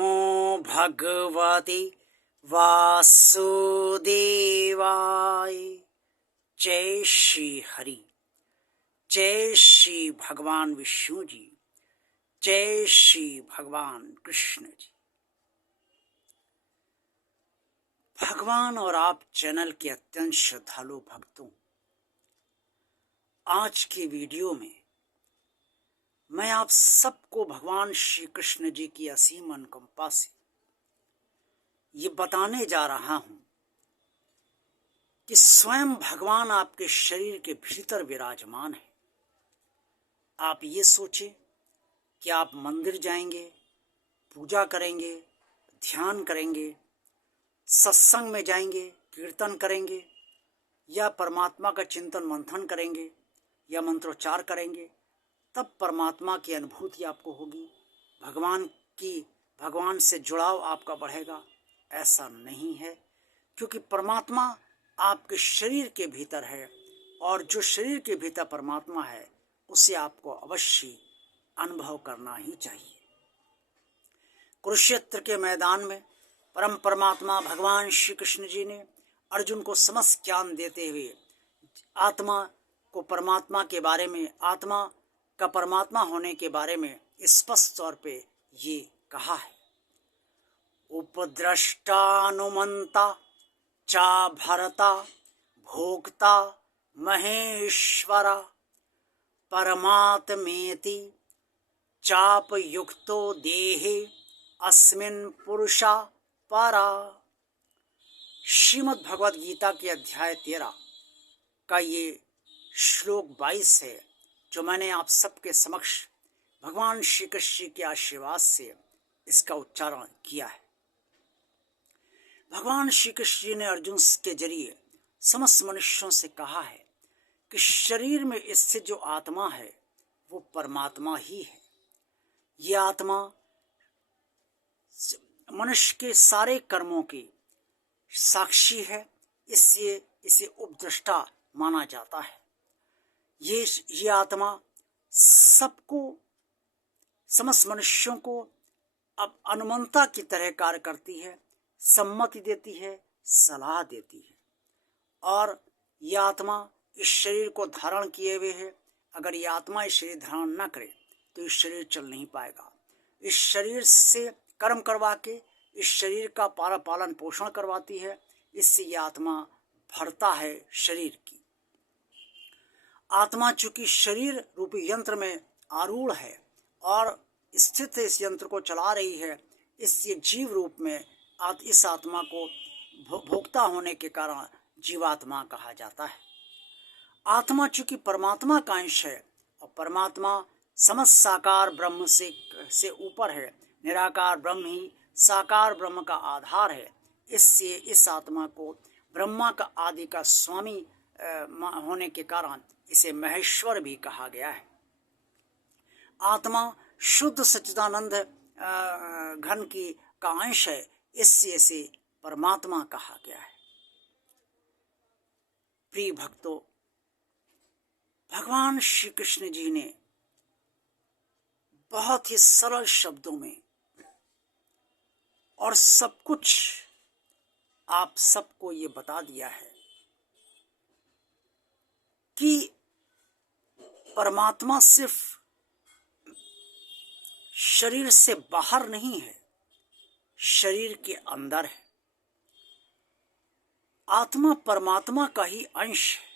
नमो भगवते वासुदेवाय। जय श्री हरि, जय श्री भगवान विष्णु जी, जय श्री भगवान कृष्ण जी। भगवान और आप चैनल के अत्यंत श्रद्धालु भक्तों, आज की वीडियो में मैं आप सबको भगवान श्री कृष्ण जी की असीम अनुकंपा से ये बताने जा रहा हूं कि स्वयं भगवान आपके शरीर के भीतर विराजमान है। आप ये सोचें कि आप मंदिर जाएंगे, पूजा करेंगे, ध्यान करेंगे, सत्संग में जाएंगे, कीर्तन करेंगे, या परमात्मा का चिंतन मंथन करेंगे या मंत्रोच्चार करेंगे, तब परमात्मा की अनुभूति आपको होगी, भगवान से जुड़ाव आपका बढ़ेगा। ऐसा नहीं है, क्योंकि परमात्मा आपके शरीर के भीतर है और जो शरीर के भीतर परमात्मा है उसे आपको अवश्य अनुभव करना ही चाहिए। कुरुक्षेत्र के मैदान में परम परमात्मा भगवान श्री कृष्ण जी ने अर्जुन को समस्त ज्ञान देते हुए आत्मा को परमात्मा के बारे में, आत्मा का परमात्मा होने के बारे में स्पष्ट तौर पे ये कहा है। उपद्रष्टानुमंता चा भरता भोक्ता महेश्वरा परमात्मेति चापयुक्तो देहे अस्मिन् पुरुषा परा। श्रीमद् भगवद गीता के अध्याय 13 का ये श्लोक 22 है, जो मैंने आप सबके समक्ष भगवान श्री कृष्ण के आशीर्वाद से इसका उच्चारण किया है। भगवान श्री कृष्ण ने अर्जुन के जरिए समस्त मनुष्यों से कहा है कि शरीर में स्थित जो आत्मा है वो परमात्मा ही है। ये आत्मा मनुष्य के सारे कर्मों की साक्षी है, इसलिए इसे उपद्रष्टा माना जाता है। ये आत्मा सबको, समस्त मनुष्यों को अब अनुमंता की तरह कार्य करती है, सम्मति देती है, सलाह देती है। और यह आत्मा इस शरीर को धारण किए हुए है। अगर यह आत्मा इस शरीर धारण न करे तो इस शरीर चल नहीं पाएगा। इस शरीर से कर्म करवा के इस शरीर का पालन पोषण करवाती है। इससे यह आत्मा भरता है शरीर की। आत्मा चूंकि शरीर रूपी यंत्र में आरूढ़ है और स्थित है, इस यंत्र को चला रही है, इसलिए जीव रूप में इस आत्मा को भोक्ता होने के कारण जीवात्मा कहा जाता है। आत्मा चूंकि परमात्मा का अंश है और परमात्मा समस्त साकार ब्रह्म से ऊपर है, निराकार ब्रह्म ही साकार ब्रह्म का आधार है, इससे इस आत्मा को ब्रह्मा का आदि का स्वामी होने के कारण इसे महेश्वर भी कहा गया है। आत्मा शुद्ध सच्चिदानंद घन की का अंश है, इससे इसे परमात्मा कहा गया है। प्रिय भक्तों, भगवान श्री कृष्ण जी ने बहुत ही सरल शब्दों में और सब कुछ आप सबको ये बता दिया है कि परमात्मा सिर्फ शरीर से बाहर नहीं है, शरीर के अंदर है। आत्मा परमात्मा का ही अंश है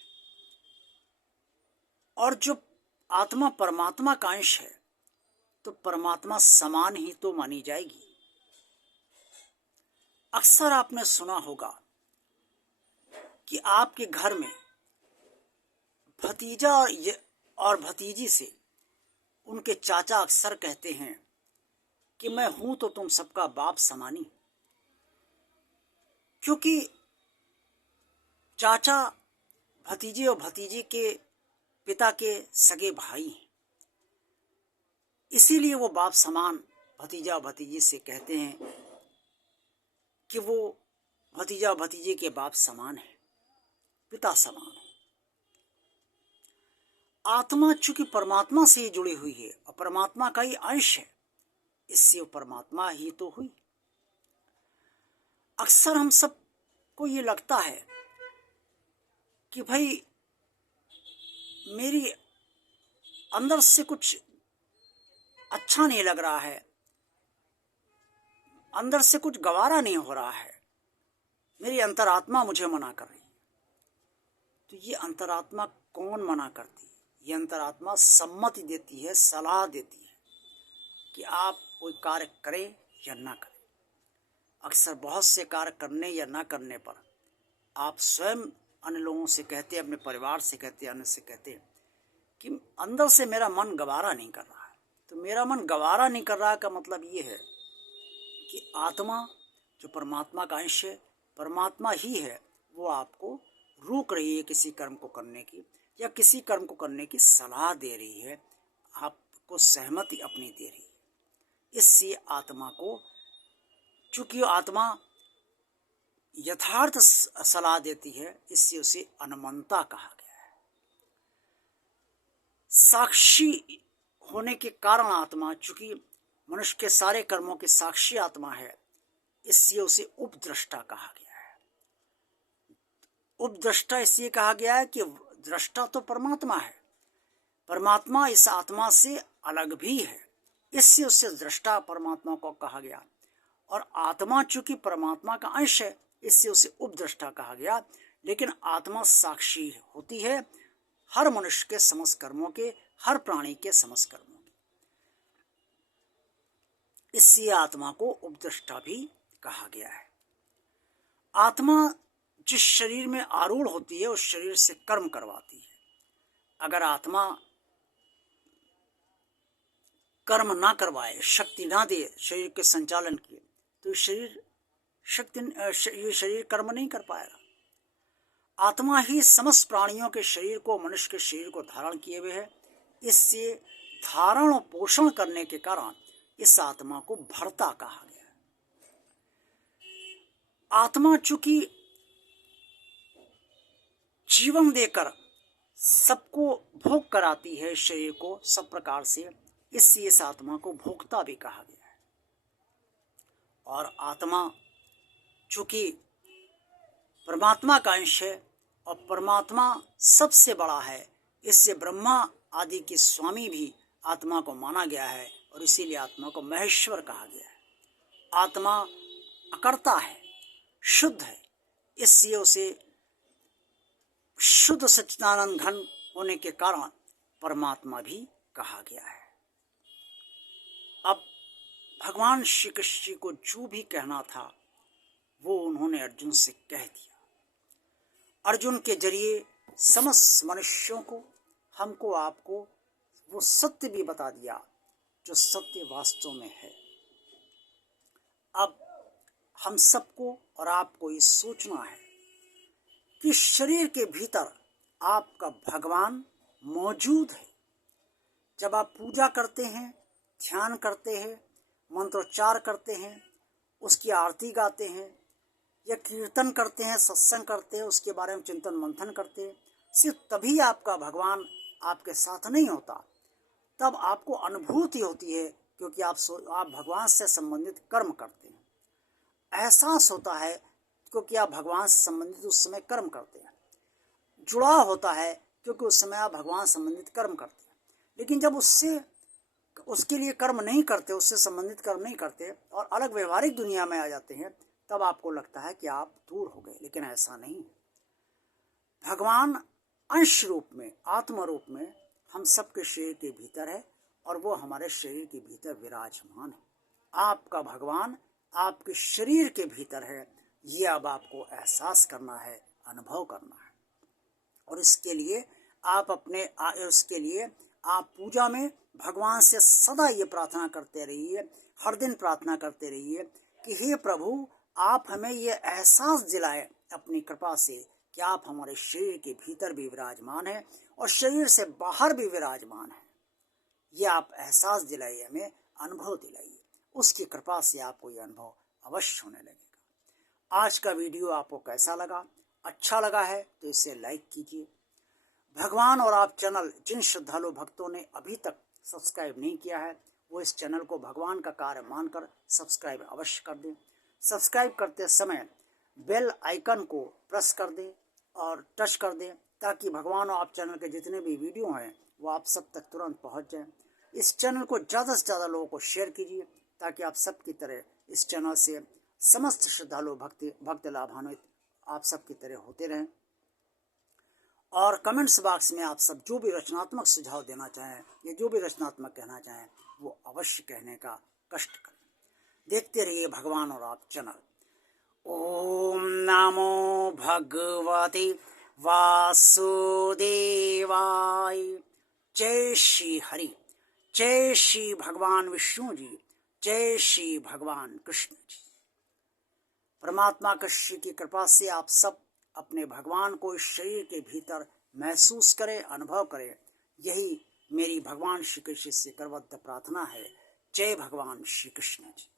और जो आत्मा परमात्मा का अंश है तो परमात्मा समान ही तो मानी जाएगी। अक्सर आपने सुना होगा कि आपके घर में भतीजा और भतीजी से उनके चाचा अक्सर कहते हैं कि मैं हूं तो तुम सबका बाप समानी, क्योंकि चाचा भतीजे और भतीजी के पिता के सगे भाई हैं। इसीलिए वो बाप समान भतीजा और भतीजी से कहते हैं कि वो भतीजा और भतीजे के बाप समान है, पिता समान है। आत्मा चूंकि परमात्मा से ही जुड़ी हुई है और परमात्मा का ही अंश है, इससे वो परमात्मा ही तो हुई। अक्सर हम सब को ये लगता है कि भाई मेरी अंदर से कुछ अच्छा नहीं लग रहा है, अंदर से कुछ गवारा नहीं हो रहा है, मेरी अंतरात्मा मुझे मना कर रही है। तो ये अंतरात्मा कौन मना करती है? ये अंतरात्मा सम्मति देती है, सलाह देती है कि आप कोई कार्य करें या ना करें। अक्सर बहुत से कार्य करने या ना करने पर आप स्वयं अन्य लोगों से कहते हैं, अपने परिवार से कहते हैं, अन्य से कहते हैं कि अंदर से मेरा मन गवारा नहीं कर रहा है। तो मेरा मन गवारा नहीं कर रहा का मतलब ये है कि आत्मा जो परमात्मा का अंश है, परमात्मा ही है, वो आपको रोक रही है किसी कर्म को करने की, या किसी कर्म को करने की सलाह दे रही है, आपको सहमति अपनी दे रही है। इससे आत्मा को, चूंकि आत्मा यथार्थ सलाह देती है, इससे उसे अनमनता कहा गया है। साक्षी होने के कारण आत्मा, चूंकि मनुष्य के सारे कर्मों की साक्षी आत्मा है, इससे उसे उपद्रष्टा कहा गया है। उपद्रष्टा इसलिए कहा गया है कि दृष्टा तो परमात्मा है, परमात्मा इस आत्मा से अलग भी है, इससे उससे दृष्टा परमात्मा को कहा गया। और आत्मा चूंकि परमात्मा का अंश है, इससे उसे उपद्रष्टा कहा गया। लेकिन आत्मा साक्षी होती है हर मनुष्य के समस्त कर्मों के, हर प्राणी के समस्त कर्मों के, इससे आत्मा को उपद्रष्टा भी कहा गया है। आत्मा जिस शरीर में आरूढ़ होती है, उस शरीर से कर्म करवाती है। अगर आत्मा कर्म ना करवाए, शक्ति ना दे शरीर के संचालन की, तो ये शरीर कर्म नहीं कर पाएगा। आत्मा ही समस्त प्राणियों के शरीर को, मनुष्य के शरीर को धारण किए हुए है। इससे धारण और पोषण करने के कारण इस आत्मा को भर्ता कहा गया है। आत्मा चूंकि जीवन देकर सबको भोग कराती है, शरीर को सब प्रकार से, इसलिए इस आत्मा को भोक्ता भी कहा गया है। और आत्मा चूंकि परमात्मा का अंश है और परमात्मा सबसे बड़ा है, इससे ब्रह्मा आदि के स्वामी भी आत्मा को माना गया है, और इसीलिए आत्मा को महेश्वर कहा गया है। आत्मा अकर्ता है, शुद्ध है, इसलिए उसे शुद्ध सच्चिदानंद घन होने के कारण परमात्मा भी कहा गया है। अब भगवान श्री कृष्ण जी को जो भी कहना था वो उन्होंने अर्जुन से कह दिया। अर्जुन के जरिए समस्त मनुष्यों को, हमको, आपको वो सत्य भी बता दिया जो सत्य वास्तव में है। अब हम सबको और आपको ये सोचना है कि शरीर के भीतर आपका भगवान मौजूद है। जब आप पूजा करते हैं, ध्यान करते हैं, मंत्रोच्चार करते हैं, उसकी आरती गाते हैं या कीर्तन करते हैं, सत्संग करते हैं, उसके बारे में चिंतन मंथन करते हैं, सिर्फ तभी आपका भगवान आपके साथ नहीं होता, तब आपको अनुभूति होती है, क्योंकि आप भगवान से संबंधित कर्म करते हैं। एहसास होता है क्योंकि आप भगवान से संबंधित उस समय कर्म करते हैं। जुड़ाव होता है क्योंकि उस समय आप भगवान संबंधित कर्म करते हैं। लेकिन जब उसके लिए कर्म नहीं करते, उससे संबंधित कर्म नहीं करते और अलग व्यवहारिक दुनिया में आ जाते हैं, तब आपको लगता है कि आप दूर हो गए। लेकिन ऐसा नहीं है। भगवान अंश रूप में, आत्म रूप में हम सबके शरीर के भीतर है और वो हमारे शरीर के भीतर विराजमान है। आपका भगवान आपके शरीर के भीतर है, ये अब आपको एहसास करना है, अनुभव करना है। और इसके लिए आप पूजा में भगवान से सदा ये प्रार्थना करते रहिए, हर दिन प्रार्थना करते रहिए कि हे प्रभु, आप हमें ये एहसास दिलाएं अपनी कृपा से कि आप हमारे शरीर के भीतर भी विराजमान हैं और शरीर से बाहर भी विराजमान हैं। ये आप एहसास दिलाइए, हमें अनुभव दिलाइए। उसकी कृपा से आपको ये अनुभव अवश्य होने लगेगा। आज का वीडियो आपको कैसा लगा? अच्छा लगा है तो इसे लाइक कीजिए। भगवान और आप चैनल जिन श्रद्धालु भक्तों ने अभी तक सब्सक्राइब नहीं किया है, वो इस चैनल को भगवान का कार्य मानकर सब्सक्राइब अवश्य कर दें। सब्सक्राइब करते समय बेल आइकन को प्रेस कर दें और टच कर दें, ताकि भगवान और आप चैनल के जितने भी वीडियो हैं वो आप सब तक तुरंत पहुंच जाएं। इस चैनल को ज़्यादा से ज़्यादा लोगों को शेयर कीजिए, ताकि आप सब की तरह इस चैनल से समस्त श्रद्धालु भक्त लाभान्वित आप सब की तरह होते रहें। और कमेंट्स बॉक्स में आप सब जो भी रचनात्मक सुझाव देना चाहें या जो भी रचनात्मक कहना चाहें वो अवश्य कहने का कष्ट करें। देखते रहिए भगवान और आप चैनल। ओम नमो भगवते वासुदेवाय। जय श्री हरि, जय श्री भगवान विष्णु जी, जय श्री भगवान कृष्ण जी। परमात्मा कृष्ण की कृपा से आप सब अपने भगवान को इस शरीर के भीतर महसूस करें, अनुभव करें। यही मेरी भगवान श्री कृष्ण से करबद्ध प्रार्थना है। जय भगवान श्री कृष्ण जी।